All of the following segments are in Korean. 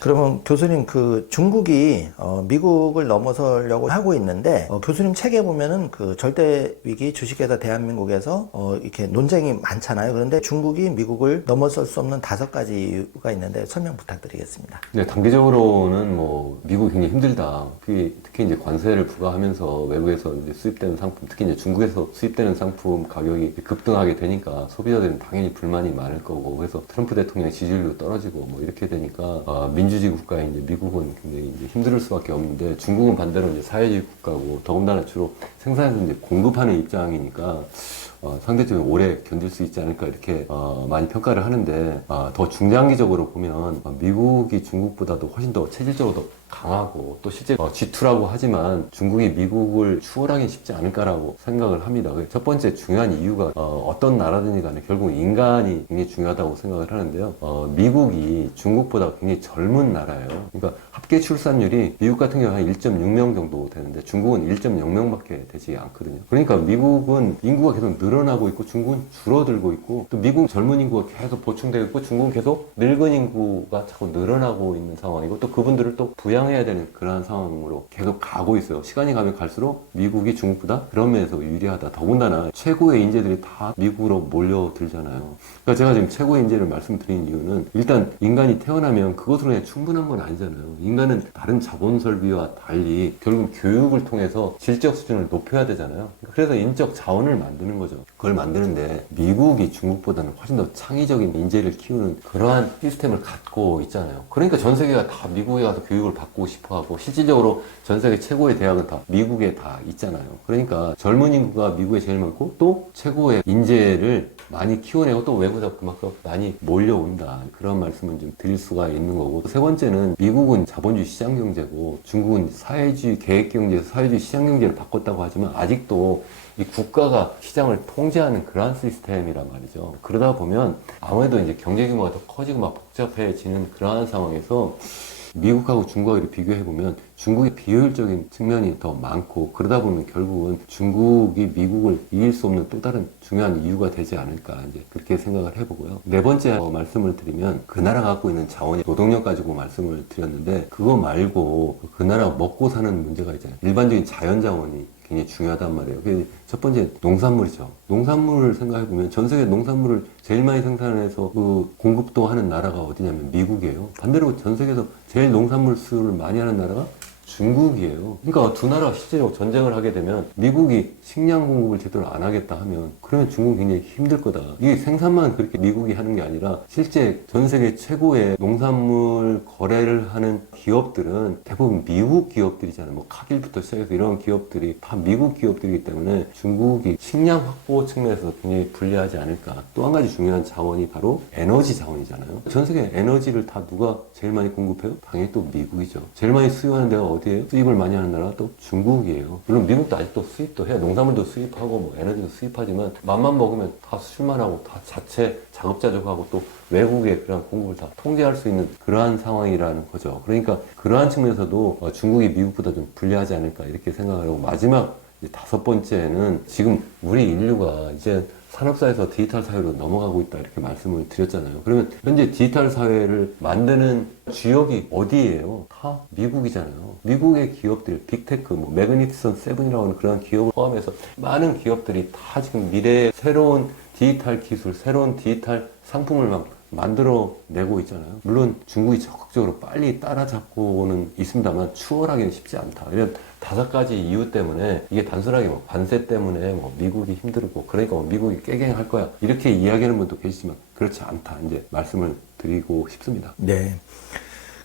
그러면 교수님 그 중국이 미국을 넘어서려고 하고 있는데 교수님 책에 보면은 그 절대 위기 주식회사 대한민국에서 이렇게 논쟁이 많잖아요. 그런데 중국이 미국을 넘어설 수 없는 5가지 이유가 있는데 설명 부탁드리겠습니다. 네, 단기적으로는 뭐 미국이 굉장히 힘들다. 특히 이제 관세를 부과하면서 외국에서 이제 수입되는 상품, 특히 이제 중국에서 수입되는 상품 가격이 급등하게 되니까 소비자들은 당연히 불만이 많을 거고, 그래서 트럼프 대통령의 지지율도 떨어지고 뭐 이렇게 되니까 민주주의 국가인 이제 미국은 굉장히 이제 힘들 수밖에 없는데, 중국은 반대로 이제 사회주의 국가고 더군다나 주로 생산해서 이제 공급하는 입장이니까 상대적으로 오래 견딜 수 있지 않을까 이렇게 많이 평가를 하는데, 더 중장기적으로 보면 미국이 중국보다도 훨씬 더 체질적으로 더 강하고, 또 실제 G2라고 하지만 중국이 미국을 추월하기 쉽지 않을까라고 생각을 합니다. 첫 번째 중요한 이유가 어떤 나라든지 간에 결국 인간이 굉장히 중요하다고 생각을 하는데요. 미국이 중국보다 굉장히 젊은 나라예요. 그러니까 합계 출산율이 미국 같은 경우 한 1.6명 정도 되는데 중국은 1.0명밖에 되지 않거든요. 그러니까 미국은 인구가 계속 늘어나고 있고 중국은 줄어들고 있고, 또 미국 젊은 인구가 계속 보충되고 있고 중국은 계속 늙은 인구가 자꾸 늘어나고 있는 상황이고, 또 그분들을 또 부양해야 되는 그러한 상황으로 계속 가고 있어요. 시간이 가면 갈수록 미국이 중국보다 그런 면에서 유리하다. 더군다나 최고의 인재들이 다 미국으로 몰려들잖아요. 그러니까 제가 지금 최고의 인재를 말씀드린 이유는, 일단 인간이 태어나면 그것으로 그냥 충분한 건 아니잖아요. 인간은 다른 자본 설비와 달리 결국 교육을 통해서 질적 수준을 높여야 되잖아요. 그래서 인적 자원을 만드는 거죠. 그걸 만드는데 미국이 중국보다는 훨씬 더 창의적인 인재를 키우는 그러한 시스템을 갖고 있잖아요. 그러니까 전 세계가 다 미국에 가서 교육을 받고 싶어 하고, 실질적으로 전 세계 최고의 대학은 다 미국에 다 있잖아요. 그러니까 젊은 인구가 미국에 제일 많고, 또 최고의 인재를 많이 키워내고, 또 외국에서 그만큼 많이 몰려온다. 그런 말씀을 좀 드릴 수가 있는 거고, 세 번째는 미국은 자본주의 시장 경제고 중국은 사회주의 계획 경제에서 사회주의 시장 경제를 바꿨다고 하지만 아직도 이 국가가 시장을 통제하는 그러한 시스템이란 말이죠. 그러다 보면 아무래도 이제 경제 규모가 더 커지고 막 복잡해지는 그러한 상황에서 미국하고 중국하고 비교해보면 중국의 비효율적인 측면이 더 많고, 그러다 보면 결국은 중국이 미국을 이길 수 없는 또 다른 중요한 이유가 되지 않을까, 이제 그렇게 생각을 해보고요. 네 번째 말씀을 드리면, 그 나라가 갖고 있는 자원이 노동력 가지고 말씀을 드렸는데, 그거 말고 그 나라가 먹고 사는 문제가 있잖아요. 일반적인 자연 자원이 굉장히 중요하단 말이에요. 첫 번째 농산물이죠. 농산물을 생각해보면 전 세계 농산물을 제일 많이 생산해서 그 공급도 하는 나라가 어디냐면 미국이에요. 반대로 전 세계에서 제일 농산물 수요를 많이 하는 나라가 중국이에요. 그러니까 두 나라가 실제로 전쟁을 하게 되면 미국이 식량 공급을 제대로 안 하겠다 하면, 그러면 중국은 굉장히 힘들 거다. 이게 생산만 그렇게 미국이 하는 게 아니라 실제 전 세계 최고의 농산물 거래를 하는 기업들은 대부분 미국 기업들이잖아요. 뭐 카길부터 시작해서 이런 기업들이 다 미국 기업들이기 때문에 중국이 식량 확보 측면에서 굉장히 불리하지 않을까. 또 한 가지 중요한 자원이 바로 에너지 자원이잖아요. 전 세계 에너지를 다 누가 제일 많이 공급해요? 당연히 또 미국이죠. 제일 많이 수요하는 데가 어디예요? 수입을 많이 하는 나라가 또 중국이에요. 물론 미국도 아직도 수입도 해요. 농산물도 수입하고 뭐 에너지도 수입하지만 맘만 먹으면 다 수출만 하고 다 자체 자급자족하고, 또 외국의 그런 공급을 다 통제할 수 있는 그러한 상황이라는 거죠. 그러니까 그러한 측면에서도 중국이 미국보다 좀 불리하지 않을까 이렇게 생각을 하고, 마지막 다섯 번째는 지금 우리 인류가 이제 산업사에서 디지털 사회로 넘어가고 있다 이렇게 말씀을 드렸잖아요. 그러면 현재 디지털 사회를 만드는 주역이 어디예요? 다 미국이잖아요. 미국의 기업들, 빅테크, 뭐 매그니피선 세븐이라고 하는 그런 기업을 포함해서 많은 기업들이 다 지금 미래의 새로운 디지털 기술, 새로운 디지털 상품을 막 만들어내고 있잖아요. 물론 중국이 적극적으로 빨리 따라잡고는 있습니다만 추월하기는 쉽지 않다. 이런 5가지 이유 때문에, 이게 단순하게 뭐 관세 때문에 뭐 미국이 힘들고 그러니까 뭐 미국이 깨갱할 거야 이렇게 이야기하는 분도 계시지만 그렇지 않다, 이제 말씀을 드리고 싶습니다. 네.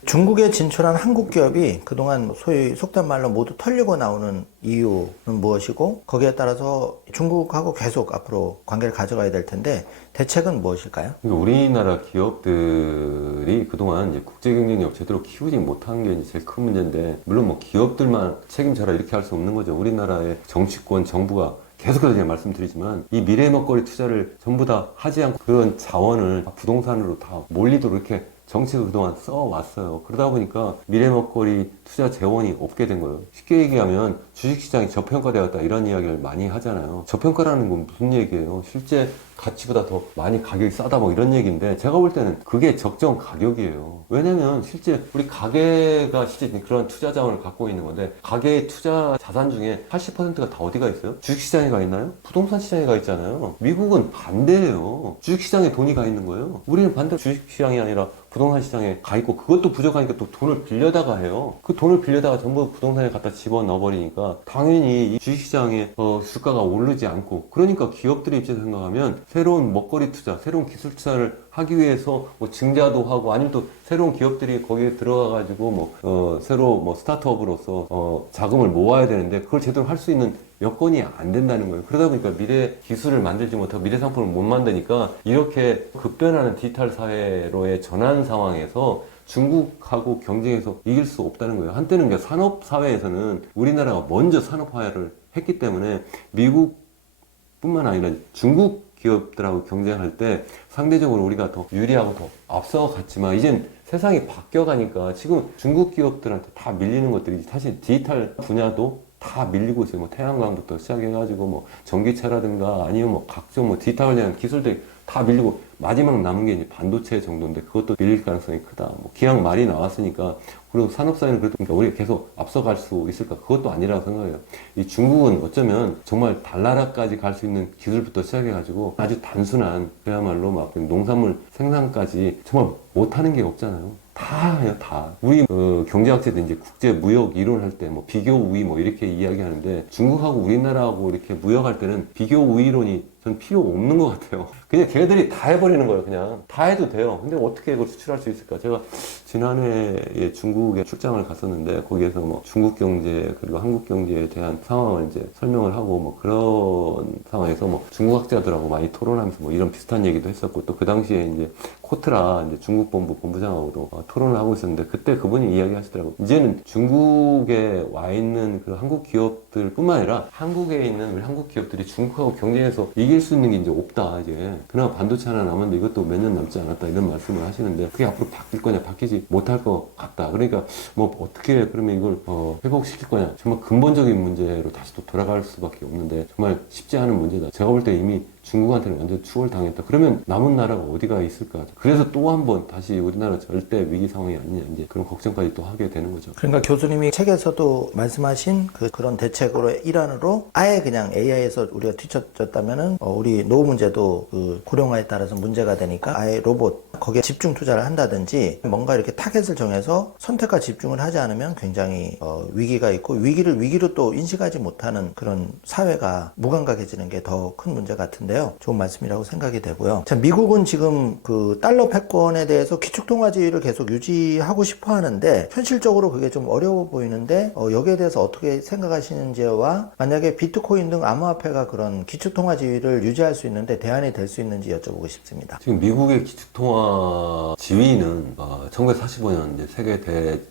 중국에 진출한 한국 기업이 그동안 소위 속된 말로 모두 털리고 나오는 이유는 무엇이고, 거기에 따라서 중국하고 계속 앞으로 관계를 가져가야 될 텐데 대책은 무엇일까요? 그러니까 우리나라 기업들이 그동안 이제 국제 경쟁력 제대로 키우지 못한 게 이제 제일 큰 문제인데, 물론 뭐 기업들만 책임져라 이렇게 할 수 없는 거죠. 우리나라의 정치권, 정부가 계속해서 제가 말씀드리지만 이 미래 먹거리 투자를 전부 다 하지 않고 그런 자원을 부동산으로 다 몰리도록 이렇게 정책을 그동안 써왔어요. 그러다 보니까 미래 먹거리 투자 재원이 없게 된 거예요. 쉽게 얘기하면 주식시장이 저평가되었다 이런 이야기를 많이 하잖아요. 저평가라는 건 무슨 얘기예요? 실제 가치보다 더 많이 가격이 싸다 뭐 이런 얘기인데 제가 볼 때는 그게 적정 가격이에요. 왜냐면 실제 우리 가계가 실제 그런 투자 자원을 갖고 있는 건데 가계의 투자 자산 중에 80%가 다 어디가 있어요? 주식시장에 가 있나요? 부동산 시장에 가 있잖아요. 미국은 반대예요. 주식시장에 돈이 가 있는 거예요. 우리는 반대로 주식시장이 아니라 부동산 시장에 가 있고 그것도 부족하니까 또 돈을 빌려다가 해요. 그 돈을 빌려다가 전부 부동산에 갖다 집어넣어 버리니까 당연히 이 주식시장에 주가가 오르지 않고 그러니까 기업들의 입장에서 생각하면 새로운 먹거리 투자, 새로운 기술 투자를 하기 위해서 뭐 증자도 하고 아니면 또 새로운 기업들이 거기에 들어가 가지고 새로 스타트업으로서 자금을 모아야 되는데 그걸 제대로 할 수 있는 여건이 안 된다는 거예요. 그러다 보니까 미래 기술을 만들지 못하고 미래 상품을 못 만드니까 이렇게 급변하는 디지털 사회로의 전환 상황에서 중국하고 경쟁해서 이길 수 없다는 거예요. 한때는 그러니까 산업 사회에서는 우리나라가 먼저 산업화를 했기 때문에 미국뿐만 아니라 중국 기업들하고 경쟁할 때 상대적으로 우리가 더 유리하고 더 앞서갔지만 이젠 세상이 바뀌어가니까 지금 중국 기업들한테 다 밀리는 것들이 사실 디지털 분야도 다 밀리고 있어요. 뭐 태양광부터 시작해가지고 뭐 전기차라든가 아니면 뭐 각종 뭐 디지털 관련 기술들이 다 밀리고 마지막 남은 게 이제 반도체 정도인데 그것도 밀릴 가능성이 크다. 뭐 기왕 말이 나왔으니까 그리고 산업사회는 그래도 그러니까 우리가 계속 앞서갈 수 있을까? 그것도 아니라고 생각해요. 이 중국은 어쩌면 정말 달나라까지 갈 수 있는 기술부터 시작해가지고 아주 단순한 그야말로 막 농산물 생산까지 정말 못하는 게 없잖아요. 다요, 다. 우리 경제학자들 이제 국제 무역 이론할 때 뭐 비교 우위 뭐 이렇게 이야기하는데 중국하고 우리나라하고 이렇게 무역할 때는 비교 우위론이 전 필요 없는 것 같아요. 그냥 걔네들이 다 해버리는 거예요. 그냥 다 해도 돼요. 근데 어떻게 그걸 수출할 수 있을까? 제가 지난해에 중국에 출장을 갔었는데 거기에서 뭐 중국 경제 그리고 한국 경제에 대한 상황을 이제 설명을 하고 뭐 그런 상황에서 뭐 중국 학자들하고 많이 토론하면서 뭐 이런 비슷한 얘기도 했었고 또 그 당시에 이제 코트라 이제 중국 본부장하고도 토론을 하고 있었는데 그때 그분이 이야기하시더라고요. 이제는 중국에 와 있는 그 한국 기업들뿐만 아니라 한국에 있는 우리 한국 기업들이 중국하고 경쟁해서 이길 수 있는 게 이제 없다. 이제 그나마 반도체 하나 남았는데 이것도 몇 년 남지 않았다 이런 말씀을 하시는데 그게 앞으로 바뀔 거냐 바뀌지 못할 것 같다. 그러니까 뭐 어떻게 그러면 이걸 회복시킬 거냐 정말 근본적인 문제로 다시 또 돌아갈 수밖에 없는데 정말 쉽지 않은 문제다. 제가 볼 때 이미 중국한테는 완전 추월당했다. 그러면 남은 나라가 어디가 있을까? 그래서 또 한 번 다시 우리나라 절대 위기 상황이 아니냐 이제 그런 걱정까지 또 하게 되는 거죠. 그러니까 교수님이 책에서도 말씀하신 그런 대책으로 일환으로 아예 그냥 AI에서 우리가 뒤처졌다면은 우리 노후 문제도 그 고령화에 따라서 문제가 되니까 아예 로봇 거기에 집중 투자를 한다든지 뭔가 이렇게 타겟을 정해서 선택과 집중을 하지 않으면 굉장히 위기가 있고 위기를 위기로 또 인식하지 못하는 그런 사회가 무감각해지는 게 더 큰 문제 같은데요. 좋은 말씀이라고 생각이 되고요. 자, 미국은 지금 그 달러 패권에 대해서 기축통화지위를 계속 유지하고 싶어 하는데 현실적으로 그게 좀 어려워 보이는데 여기에 대해서 어떻게 생각하시는지와 만약에 비트코인 등 암호화폐가 그런 기축통화지위를 유지할 수 있는데 대안이 될 수 있는지 여쭤보고 싶습니다. 지금 미국의 기축통화 지위는 1945년 이제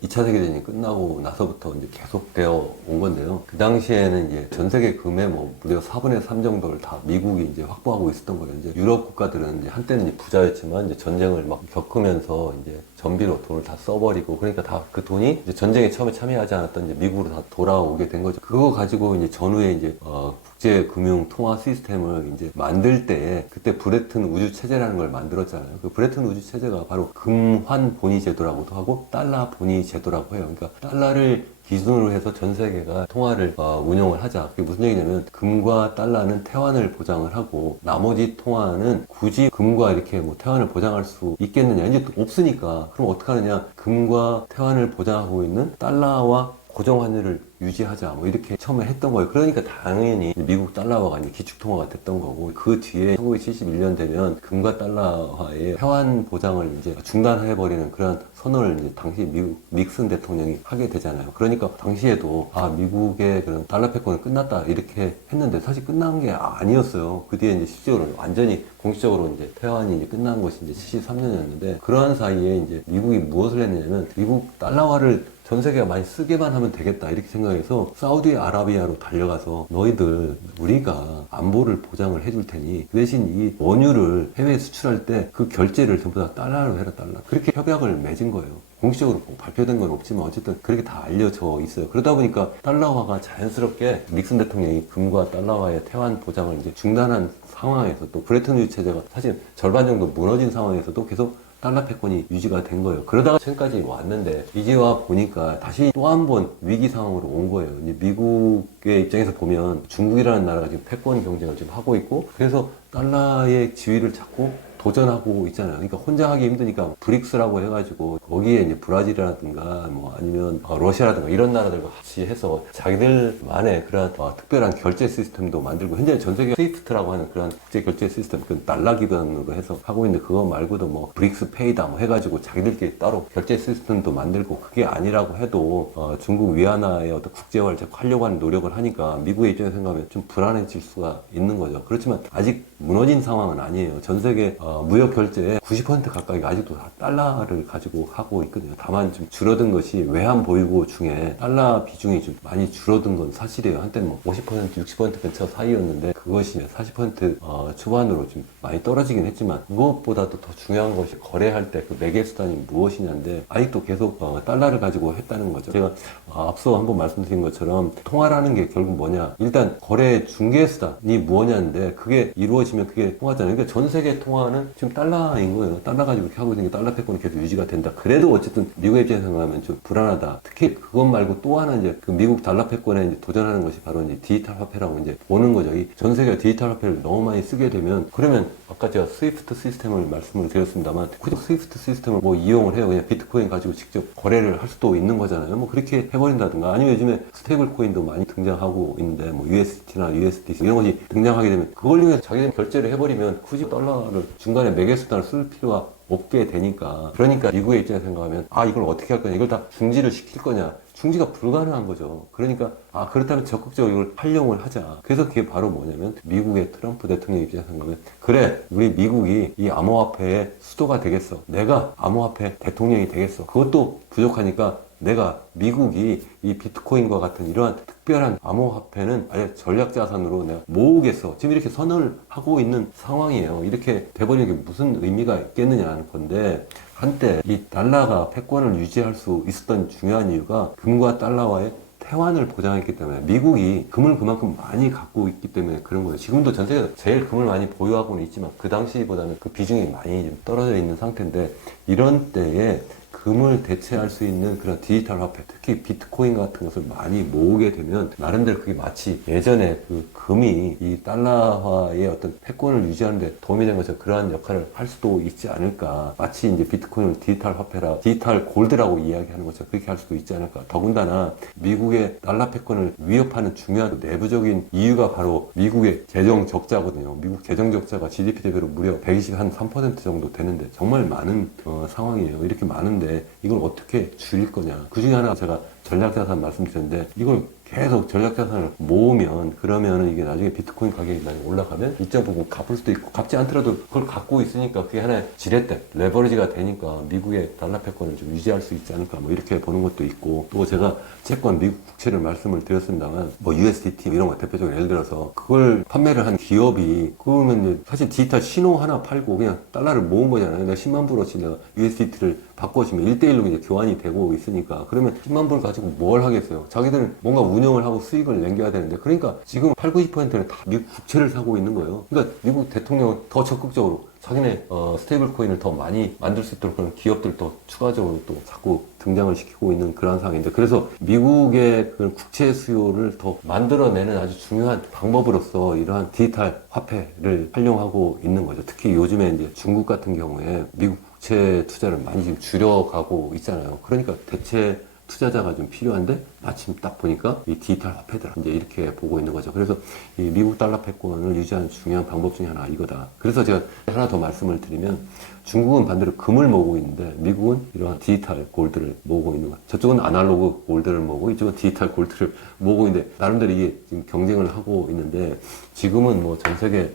2차 세계대전이 끝나고 나서부터 이제 계속되어 온 건데요. 그 당시에는 이제 전 세계 금의 뭐 무려 4분의 3 정도를 다 미국이 이제 확보하고 있었던 거예요. 이제 유럽 국가들은 이제 한때는 이제 부자였지만 이제 전쟁을 막 겪으면서 이제 전비로 돈을 다 써버리고 그러니까 다 그 돈이 이제 전쟁에 처음에 참여하지 않았던 이제 미국으로 다 돌아오게 된 거죠. 그거 가지고 이제 전후에 이제 국제 금융 통화 시스템을 이제 만들 때 그때 브레튼 우주 체제라는 걸 만들었잖아요. 그 브레튼 우주 체제가 바로 금환 본위 제도라고도 하고 달러 본위 제도라고 해요. 그러니까 달러를 기준으로 해서 전 세계가 통화를 운영을 하자. 그게 무슨 얘기냐면 금과 달러는 태환을 보장을 하고 나머지 통화는 굳이 금과 이렇게 뭐 태환을 보장할 수 있겠느냐. 이제 없으니까 그럼 어떻게 하느냐. 금과 태환을 보장하고 있는 달러와 고정 환율을 유지하자 뭐 이렇게 처음에 했던 거예요. 그러니까 당연히 미국 달러화가 이제 기축통화가 됐던 거고 그 뒤에 1971년 되면 금과 달러화의 회환 보장을 이제 중단해버리는 그런 선언을 이제 당시 미국 닉슨 대통령이 하게 되잖아요. 그러니까 당시에도 미국의 그런 달러 패권은 끝났다 이렇게 했는데 사실 끝난 게 아니었어요. 그 뒤에 이제 실제로 완전히 공식적으로 이제 퇴환이 이제 끝난 것이 이제 73년이었는데 그러한 사이에 이제 미국이 무엇을 했느냐면 미국 달러화를 전 세계가 많이 쓰게만 하면 되겠다 이렇게 생각해서 사우디아라비아로 달려가서 너희들 우리가 안보를 보장을 해줄 테니 그 대신 이 원유를 해외에 수출할 때 그 결제를 전부 다 달러로 해라 달러. 그렇게 협약을 맺은 거예요. 공식적으로 뭐 발표된 건 없지만 어쨌든 그렇게 다 알려져 있어요. 그러다 보니까 달러화가 자연스럽게 닉슨 대통령이 금과 달러화의 태환 보장을 이제 중단한 상황에서 또 브레튼 우드 체제가 사실 절반 정도 무너진 상황에서도 계속 달러 패권이 유지가 된 거예요. 그러다가 최근까지 왔는데 이제 와 보니까 다시 또 한 번 위기 상황으로 온 거예요. 이제 미국의 입장에서 보면 중국이라는 나라가 지금 패권 경쟁을 지금 하고 있고 그래서 달러의 지위를 잡고 도전하고 있잖아요. 그러니까 혼자 하기 힘드니까 브릭스라고 해가지고 거기에 이제 브라질이라든가 뭐 아니면 러시아라든가 이런 나라들과 같이 해서 자기들만의 그런 특별한 결제 시스템도 만들고 현재 전 세계 스위프트라고 하는 그런 국제 결제 시스템 그 달러 기반으로 해서 하고 있는데 그거 말고도 뭐 브릭스 페이다 뭐 해가지고 자기들끼리 따로 결제 시스템도 만들고 그게 아니라고 해도 중국 위안화의 어떤 국제화를 자꾸 하려고 하는 노력을 하니까 미국의 입장에서 생각하면 좀 불안해질 수가 있는 거죠. 그렇지만 아직 무너진 상황은 아니에요. 전 세계 무역 결제의 90% 가까이가 아직도 다 달러를 가지고 하고 있거든요. 다만 좀 줄어든 것이 외환 보유고 중에 달러 비중이 좀 많이 줄어든 건 사실이에요. 한때는 뭐 50%, 60% 근처 사이였는데 그것이 40% 초반으로 좀 많이 떨어지긴 했지만 무엇보다도 더 중요한 것이 거래할 때 그 매개 수단이 무엇이냐인데 아직도 계속 달러를 가지고 했다는 거죠. 제가 앞서 한번 말씀드린 것처럼 통화라는 게 결국 뭐냐? 일단 거래 중개 수단이 무엇냐인데 그게 이루어지면 그게 통화잖아요. 그러니까 전 세계 통화는 지금 달러인 거예요. 달러 가지고 이렇게 하고 있는 게 달러 패권이 계속 유지가 된다. 그래도 어쨌든 미국의 입장에서 생각하면 좀 불안하다. 특히 그것 말고 또 하나 이제 그 미국 달러 패권에 이제 도전하는 것이 바로 이제 디지털 화폐라고 이제 보는 거죠. 이 전 세계가 디지털 화폐를 너무 많이 쓰게 되면 그러면 아까 제가 스위프트 시스템을 말씀을 드렸습니다만 굳이 스위프트 시스템을 뭐 이용을 해요. 그냥 비트코인 가지고 직접 거래를 할 수도 있는 거잖아요. 뭐 그렇게 해버린다든가 아니면 요즘에 스테이블 코인도 많이 등장하고 있는데 뭐 USDT나 USDC 이런 것이 등장하게 되면 그걸 이용해서 자기들 결제를 해버리면 굳이 달러를 중간에 매개 수단을 쓸 필요가 없게 되니까 그러니까 미국의 입장에서 생각하면 이걸 어떻게 할 거냐 이걸 다 중지를 시킬 거냐 중지가 불가능한 거죠. 그러니까 그렇다면 적극적으로 이걸 활용을 하자. 그래서 그게 바로 뭐냐면 미국의 트럼프 대통령 입장에서 생각하면 그래 우리 미국이 이 암호화폐의 수도가 되겠어. 내가 암호화폐 대통령이 되겠어. 그것도 부족하니까 내가 미국이 이 비트코인과 같은 이러한 특별한 암호화폐는 아예 전략자산으로 내가 모으겠어. 지금 이렇게 선언을 하고 있는 상황이에요. 이렇게 돼버리는 게 무슨 의미가 있겠느냐는 건데 한때 이 달러가 패권을 유지할 수 있었던 중요한 이유가 금과 달러와의 태환을 보장했기 때문에 미국이 금을 그만큼 많이 갖고 있기 때문에 그런 거예요. 지금도 전 세계에서 제일 금을 많이 보유하고는 있지만 그 당시보다는 그 비중이 많이 좀 떨어져 있는 상태인데 이런 때에 금을 대체할 수 있는 그런 디지털 화폐, 특히 비트코인 같은 것을 많이 모으게 되면 나름대로 그게 마치 예전에 그 금이 이 달러화의 어떤 패권을 유지하는 데 도움이 된 것처럼 그러한 역할을 할 수도 있지 않을까. 마치 이제 비트코인을 디지털 화폐라, 디지털 골드라고 이야기하는 것처럼 그렇게 할 수도 있지 않을까. 더군다나 미국의 달러 패권을 위협하는 중요한 내부적인 이유가 바로 미국의 재정 적자거든요. 미국 재정 적자가 GDP 대비로 무려 123% 정도 되는데 정말 많은 상황이에요. 이렇게 많은데 이걸 어떻게 줄일 거냐. 그 중에 하나가 제가 전략자산 말씀드렸는데 이걸 계속 전략자산을 모으면 그러면 이게 나중에 비트코인 가격이 많이 올라가면 이자 보고 갚을 수도 있고 갚지 않더라도 그걸 갖고 있으니까 그게 하나의 지렛대 레버리지가 되니까 미국의 달러 패권을 좀 유지할 수 있지 않을까 뭐 이렇게 보는 것도 있고 또 제가 채권 미국 국채를 말씀을 드렸습니다만 뭐 USDT 이런 거 대표적으로 예를 들어서 그걸 판매를 한 기업이 그러면 사실 디지털 신호 하나 팔고 그냥 달러를 모은 거잖아요. 내가 10만 불어치 내가 USDT를 바꿔주면 1대1로 이제 교환이 되고 있으니까 그러면 10만 불 가지고 뭘 하겠어요. 자기들은 뭔가 운영을 하고 수익을 남겨야 되는데 그러니까 지금 80, 90%는 다 미국 국채를 사고 있는 거예요. 그러니까 미국 대통령은 더 적극적으로 자기네 스테이블 코인을 더 많이 만들 수 있도록 그런 기업들 또 추가적으로 또 자꾸 등장을 시키고 있는 그런 상황인데 그래서 미국의 그 국채 수요를 더 만들어내는 아주 중요한 방법으로서 이러한 디지털 화폐를 활용하고 있는 거죠. 특히 요즘에 이제 중국 같은 경우에 미국 국채 투자를 많이 지금 줄여가고 있잖아요. 그러니까 대체 투자자가 좀 필요한데 아침 딱 보니까 이 디지털 화폐더라. 이제 이렇게 보고 있는 거죠. 그래서 이 미국 달러 패권을 유지하는 중요한 방법 중에 하나 이거다. 그래서 제가 하나 더 말씀을 드리면 중국은 반대로 금을 모으고 있는데 미국은 이러한 디지털 골드를 모으고 있는 거야. 저쪽은 아날로그 골드를 모으고 이쪽은 디지털 골드를 모으고 있는데 나름대로 이게 지금 경쟁을 하고 있는데 지금은 뭐 전 세계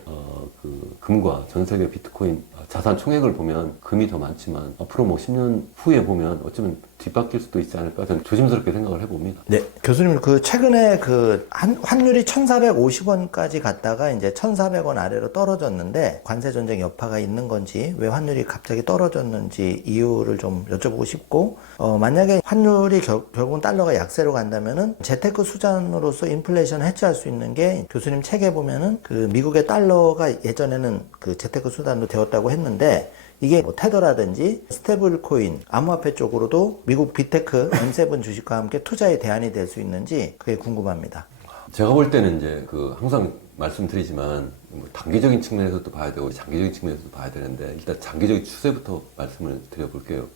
그 금과 전 세계 비트코인 자산 총액을 보면 금이 더 많지만 앞으로 뭐 10년 후에 보면 어쩌면 뒤바뀔 수도 있지 않을까 저는 조심스럽게 생각을 해봅니다. 네. 교수님, 그 최근에 그 환율이 1,450원까지 갔다가 이제 1,400원 아래로 떨어졌는데 관세 전쟁 여파가 있는 건지 왜 환율이 갑자기 떨어졌는지 이유를 좀 여쭤보고 싶고, 만약에 환율이 결국은 달러가 약세로 간다면은 재테크 수단으로서 인플레이션 해치할 수 있는 게 교수님 책에 보면은 그 미국의 달러가 예전에는 그 재테크 수단으로 되었다고 했는데 이게 뭐 테더라든지 스테이블 코인, 암호화폐 쪽으로도 미국 빅테크 M7 주식과 함께 투자의 대안이 될 수 있는지 그게 궁금합니다. 제가 볼 때는 이제 그 항상 말씀드리지만 뭐 단기적인 측면에서도 봐야 되고 장기적인 측면에서도 봐야 되는데 일단 장기적인 추세부터 말씀을 드려볼게요.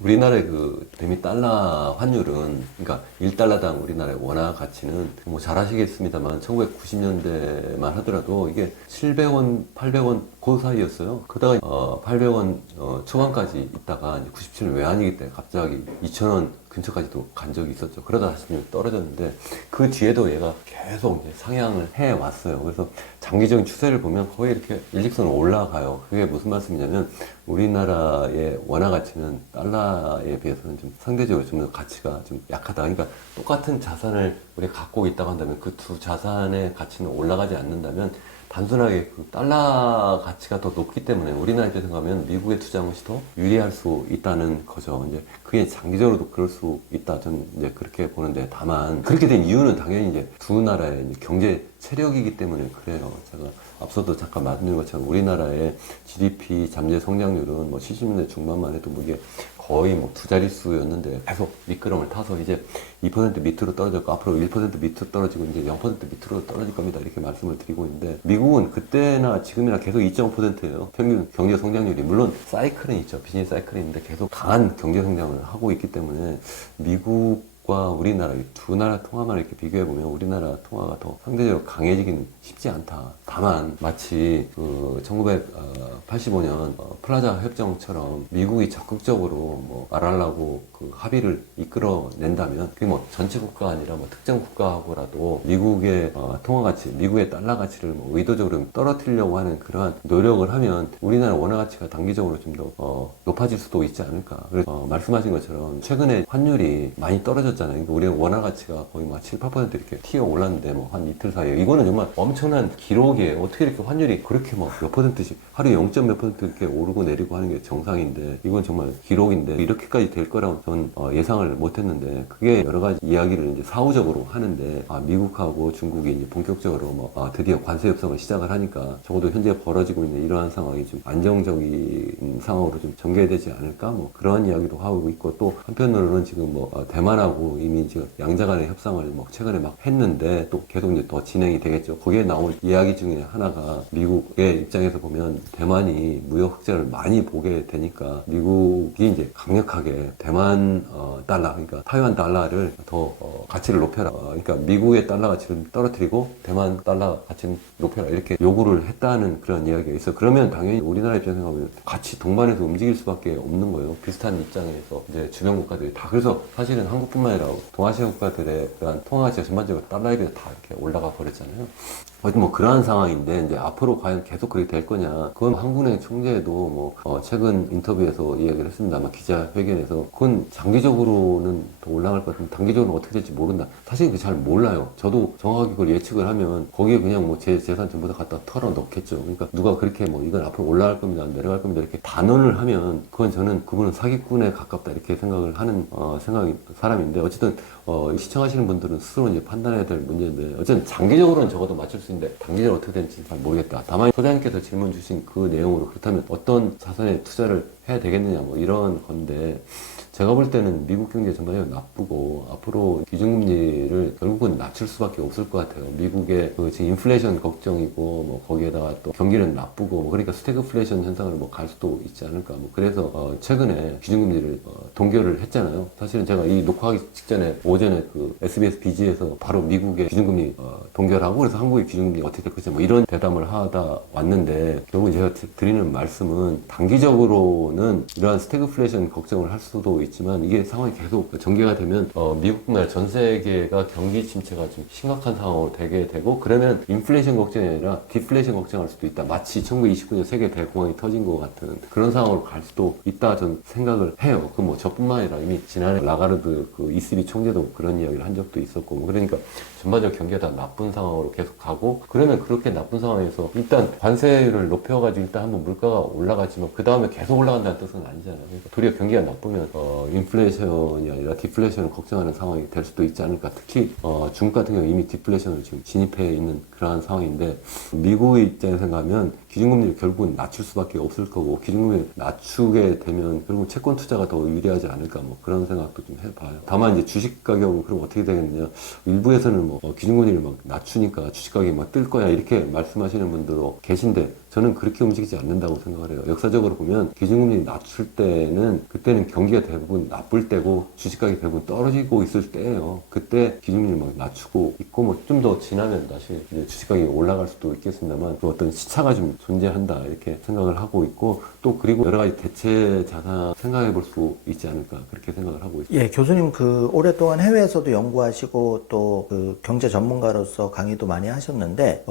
우리나라의 그 대미 달러 환율은 그러니까 1달러당 우리나라의 원화 가치는 뭐 잘 아시겠습니다만 1990년대만 하더라도 이게 700원, 800원 그 사이였어요. 그러다가 800원 초반까지 있다가 97년 외환위기 때 갑자기 2,000원 근처까지도 간 적이 있었죠. 그러다 다시 좀 떨어졌는데 그 뒤에도 얘가 계속 이제 상향을 해 왔어요. 그래서 장기적인 추세를 보면 거의 이렇게 일직선으로 올라가요. 그게 무슨 말씀이냐면 우리나라의 원화 가치는 달러에 비해서는 좀 상대적으로 좀 더 가치가 좀 약하다. 그러니까 똑같은 자산을 우리가 갖고 있다고 한다면 그 두 자산의 가치는 올라가지 않는다면 단순하게 그 달러 가치가 더 높기 때문에 우리나라 입장에서 가면 미국에 투자한 것이 더 유리할 수 있다는 거죠. 이제 그게 장기적으로도 그럴 수 있다. 저는 이제 그렇게 보는데 다만 그렇게 된 이유는 당연히 이제 두 나라의 이제 경제 체력이기 때문에 그래요. 제가 앞서도 잠깐 말씀드린 것처럼 우리나라의 GDP 잠재 성장률은 뭐 70년대 중반만 해도 뭐 이게 거의 뭐 두 자릿수였는데 계속 미끄럼을 타서 이제 2% 밑으로 떨어졌고 앞으로 1% 밑으로 떨어지고 이제 0% 밑으로 떨어질 겁니다. 이렇게 말씀을 드리고 있는데 미국은 그때나 지금이나 계속 2.5%예요. 평균 경제 성장률이. 물론 사이클은 있죠. 비즈니스 사이클이 있는데 계속 강한 경제 성장을 하고 있기 때문에 미국과 우리나라 두 나라 통화만 이렇게 비교해 보면 우리나라 통화가 더 상대적으로 강해지기는 쉽지 않다. 다만 마치 그 1985년 플라자 협정처럼 미국이 적극적으로 뭐 말하려고 그 합의를 이끌어낸다면 그게 뭐 전체 국가가 아니라 뭐 특정 국가하고라도 미국의 통화 가치, 미국의 달러 가치를 뭐 의도적으로 떨어뜨리려고 하는 그러한 노력을 하면 우리나라 원화 가치가 단기적으로 좀 더 높아질 수도 있지 않을까. 그래서 말씀하신 것처럼 최근에 환율이 많이 떨어졌잖아요. 그러니까 우리의 원화 가치가 거의 막 7, 8% 이렇게 튀어 올랐는데 뭐 한 이틀 사이에 이거는 정말 엄청난 기록이에요. 어떻게 이렇게 환율이 그렇게 막 몇 %씩 하루에 0. 몇 % 이렇게 오르고 내리고 하는 게 정상인데 이건 정말 기록인데 이렇게까지 될 거라고 전 예상을 못했는데 그게 여러 가지 이야기를 이제 사후적으로 하는데 미국하고 중국이 이제 본격적으로 뭐 드디어 관세 협상을 시작을 하니까 적어도 현재 벌어지고 있는 이러한 상황이 좀 안정적인 상황으로 좀 전개되지 않을까 뭐 그러한 이야기도 하고 있고 또 한편으로는 지금 뭐 대만하고 이미 지금 양자 간의 협상을 뭐 최근에 막 했는데 또 계속 이제 더 진행이 되겠죠. 거기에 나올 이야기 중에 하나가 미국의 입장에서 보면 대만이 무역 흑자를 많이 보게 되니까 미국이 이제 강력하게 대만 달러 그러니까 타이완 달러를 더 가치를 높여라. 그러니까 미국의 달러 가치를 떨어뜨리고 대만 달러 가치를 높여라 이렇게 요구를 했다는 그런 이야기가 있어. 그러면 당연히 우리나라 입장에서 보면 같이 동반해서 움직일 수밖에 없는 거예요. 비슷한 입장에서 이제 주변 국가들이 다. 그래서 사실은 한국뿐만 아니라 동아시아 국가들에 대한 통화 가치가 전반적으로 달러에 비해서 다 이렇게 올라가 버렸잖아요. 어쨌든 뭐 그러한 상황인데 이제 앞으로 과연 계속 그렇게 될 거냐? 그건 한국은행 총재도 뭐 최근 인터뷰에서 이야기를 했습니다. 아마 기자회견에서 그건 장기적으로는 더 올라갈 것 같은데 단기적으로는 어떻게 될지 모른다. 사실 그 잘 몰라요. 저도 정확하게 그걸 예측을 하면 거기에 그냥 뭐 제 재산 전부 다 갖다 털어 넣겠죠. 그러니까 누가 그렇게 뭐 이건 앞으로 올라갈 겁니다, 내려갈 겁니다 이렇게 단언을 하면 그건 저는 그분은 사기꾼에 가깝다 이렇게 생각을 하는 사람인데 어쨌든 시청하시는 분들은 스스로 이제 판단해야 될 문제인데 어쨌든 장기적으로는 적어도 맞출 수 있는데 단기적으로 어떻게 될지 잘 모르겠다. 다만 소장님께서 질문 주신 그 내용으로 그렇다면 어떤 자산에 투자를 해야 되겠느냐 뭐 이런 건데 제가 볼 때는 미국 경제 전반적으로 나쁘고 앞으로 기준금리를 결국은 낮출 수밖에 없을 것 같아요. 미국의 그 지금 인플레이션 걱정이고 뭐 거기에다가 또 경기는 나쁘고 뭐 그러니까 스태그플레이션 현상을 뭐 갈 수도 있지 않을까. 뭐 그래서 최근에 기준금리를 동결을 했잖아요. 사실은 제가 이 녹화하기 직전에 오전에 그 SBS BG에서 바로 미국의 기준금리 동결하고 그래서 한국의 기준금리 어떻게 될 것이냐 뭐 이런 대담을 하다 왔는데 결국 제가 드리는 말씀은 단기적으로는 이러한 스태그플레이션 걱정을 할 수도 있지만 이게 상황이 계속 전개가 되면 미국뿐만 아니라 전 세계가 경기 침체가 좀 심각한 상황으로 되게 되고 그러면 인플레이션 걱정이 아니라 디플레이션 걱정할 수도 있다. 마치 1929년 세계 대공황이 터진 것 같은 그런 상황으로 갈 수도 있다 저는 생각을 해요. 그 뭐 저뿐만 아니라 이미 지난해 라가르드 그 ECB 총재도 그런 이야기를 한 적도 있었고 뭐 그러니까 전반적으로 경기가 다 나쁜 상황으로 계속 가고 그러면 그렇게 나쁜 상황에서 일단 관세율을 높여가지고 일단 한번 물가가 올라가지만 그 다음에 계속 올라간다는 뜻은 아니잖아요. 그러니까 도리어 경기가 나쁘면 인플레이션이 아니라 디플레이션을 걱정하는 상황이 될 수도 있지 않을까. 특히 중국 같은 경우 이미 디플레이션을 지금 진입해 있는 그러한 상황인데 미국의 입장에서 생각하면 기준금리를 결국은 낮출 수밖에 없을 거고 기준금리를 낮추게 되면 결국 채권 투자가 더 유리하지 않을까 뭐 그런 생각도 좀 해봐요. 다만 이제 주식 가격은 그럼 어떻게 되겠느냐. 일부에서는 뭐 기준금리를 막 낮추니까 주식 가격이 막 뜰 거야 이렇게 말씀하시는 분들도 계신데 저는 그렇게 움직이지 않는다고 생각을 해요. 역사적으로 보면 기준금리 낮출 때는 그때는 경기가 대부분 나쁠 때고 주식가격이 대부분 떨어지고 있을 때예요. 그때 기준금리를 막 낮추고 있고 뭐 좀 더 지나면 다시 이제 주식가격이 올라갈 수도 있겠습니다만 또 어떤 시차가 좀 존재한다 이렇게 생각을 하고 있고 또 그리고 여러 가지 대체 자산 생각해 볼 수 있지 않을까 그렇게 생각을 하고 있습니다. 예, 교수님 그 오랫동안 해외에서도 연구하시고 또 그 경제 전문가로서 강의도 많이 하셨는데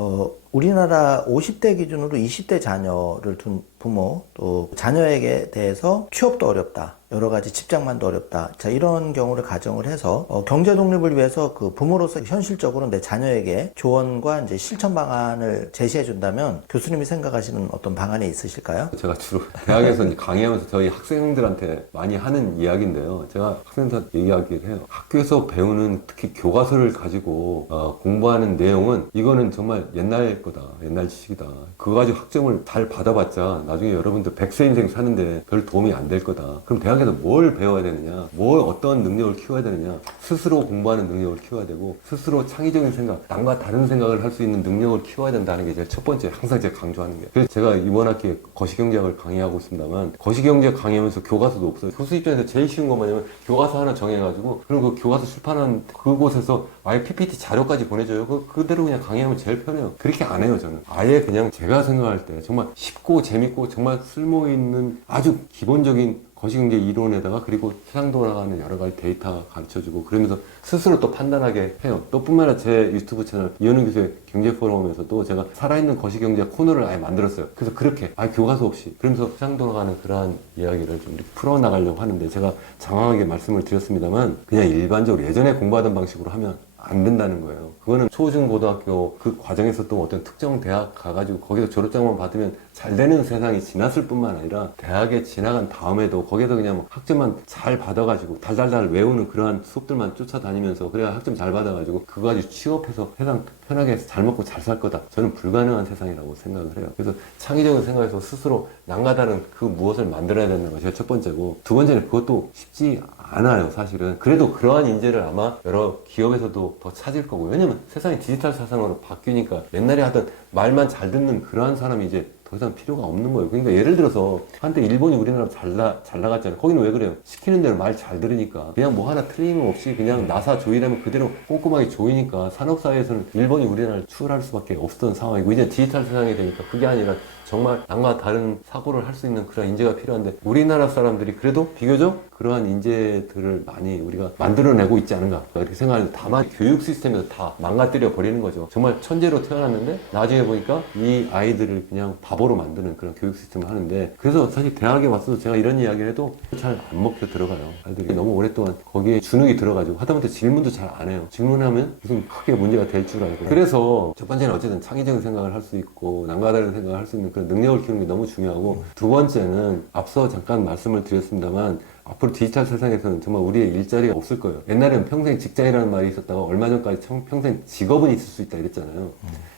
우리나라 50대 기준으로 20대 자녀를 둔 부모 또 자녀에게 대해서 취업도 어렵다. 여러 가지 직장만도 어렵다. 자, 이런 경우를 가정을 해서 경제 독립을 위해서 그 부모로서 현실적으로 내 자녀에게 조언과 이제 실천 방안을 제시해 준다면 교수님이 생각하시는 어떤 방안이 있으실까요? 제가 주로 대학에서 이제 강의하면서 저희 학생들한테 많이 하는 이야기인데요. 제가 학생들한테 얘기하기를 해요. 학교에서 배우는 특히 교과서를 가지고 공부하는 내용은 이거는 정말 옛날 거다. 옛날 지식이다. 그거 가지고 학점을 잘 받아봤자 나중에 여러분들 100세 인생 사는데 별 도움이 안 될 거다. 그럼 대학에서 뭘 배워야 되느냐? 어떤 능력을 키워야 되느냐? 스스로 공부하는 능력을 키워야 되고 스스로 창의적인 생각, 남과 다른 생각을 할 수 있는 능력을 키워야 된다는 게 제일 첫 번째 항상 제가 강조하는 게. 그래서 제가 이번 학기에 거시경제학을 강의하고 있습니다만 거시경제학 강의하면서 교과서도 없어요. 교수 입장에서 제일 쉬운 것 뭐냐면 교과서 하나 정해가지고 그리고 그 교과서 출판한 그곳에서 아예 PPT 자료까지 보내줘요. 그대로 그냥 강의하면 제일 편해요. 그렇게 안 해요, 저는. 아예 그냥 제가 생각할 때 정말 쉽고 재밌고 정말 쓸모있는 아주 기본적인 거시경제 이론에다가 그리고 세상 돌아가는 여러 가지 데이터 가르쳐주고 그러면서 스스로 또 판단하게 해요. 또 뿐만 아니라 제 유튜브 채널 이현우 교수의 경제포럼에서도 제가 살아있는 거시경제 코너를 아예 만들었어요. 그래서 그렇게 아예 교과서 없이 그러면서 세상 돌아가는 그러한 이야기를 좀 이렇게 풀어나가려고 하는데 제가 장황하게 말씀을 드렸습니다만 그냥 일반적으로 예전에 공부하던 방식으로 하면 안 된다는 거예요. 그거는 초중고등학교 그 과정에서 또 어떤 특정 대학 가가지고 거기서 졸업장만 받으면 잘 되는 세상이 지났을 뿐만 아니라 대학에 지나간 다음에도 거기서 그냥 뭐 학점만 잘 받아가지고 달달달 외우는 그러한 수업들만 쫓아다니면서 그래야 학점 잘 받아가지고 그거 가지고 취업해서 세상 편하게 잘 먹고 잘 살 거다. 저는 불가능한 세상이라고 생각을 해요. 그래서 창의적인 생각에서 스스로 남과 다른 그 무엇을 만들어야 되는 것이 첫 번째고 두 번째는 그것도 쉽지 않아요, 사실은. 그래도 그러한 인재를 아마 여러 기업에서도 더 찾을 거고. 왜냐면 세상이 디지털 세상으로 바뀌니까 옛날에 하던 말만 잘 듣는 그러한 사람이 이제 더 이상 필요가 없는 거예요. 그러니까 예를 들어서 한때 일본이 우리나라 잘 나갔잖아요. 거기는 왜 그래요? 시키는 대로 말 잘 들으니까 그냥 뭐 하나 틀림 없이 그냥 나사 조이라면 그대로 꼼꼼하게 조이니까 산업사회에서는 일본이 우리나라를 추월할 수밖에 없었던 상황이고 이제 디지털 세상이 되니까 그게 아니라 정말 남과 다른 사고를 할 수 있는 그런 인재가 필요한데 우리나라 사람들이 그래도 비교적 그러한 인재들을 많이 우리가 만들어내고 있지 않은가 이렇게 생각하는데 다만 교육 시스템에서 다 망가뜨려 버리는 거죠. 정말 천재로 태어났는데 나중에 보니까 이 아이들을 그냥 바보로 만드는 그런 교육 시스템을 하는데 그래서 사실 대학에 왔어도 제가 이런 이야기를 해도 잘 안 먹혀 들어가요. 아이들이 너무 오랫동안 거기에 주눅이 들어가지고 하다못해 질문도 잘 안 해요. 질문하면 무슨 크게 문제가 될 줄 알고 그래서 첫 번째는 어쨌든 창의적인 생각을 할 수 있고 남과 다른 생각을 할 수 있는 그런 능력을 키우는 게 너무 중요하고 두 번째는 앞서 잠깐 말씀을 드렸습니다만 앞으로 디지털 세상에서는 정말 우리의 일자리가 없을 거예요. 옛날에는 평생 직장이라는 말이 있었다가 얼마 전까지 평생 직업은 있을 수 있다 이랬잖아요.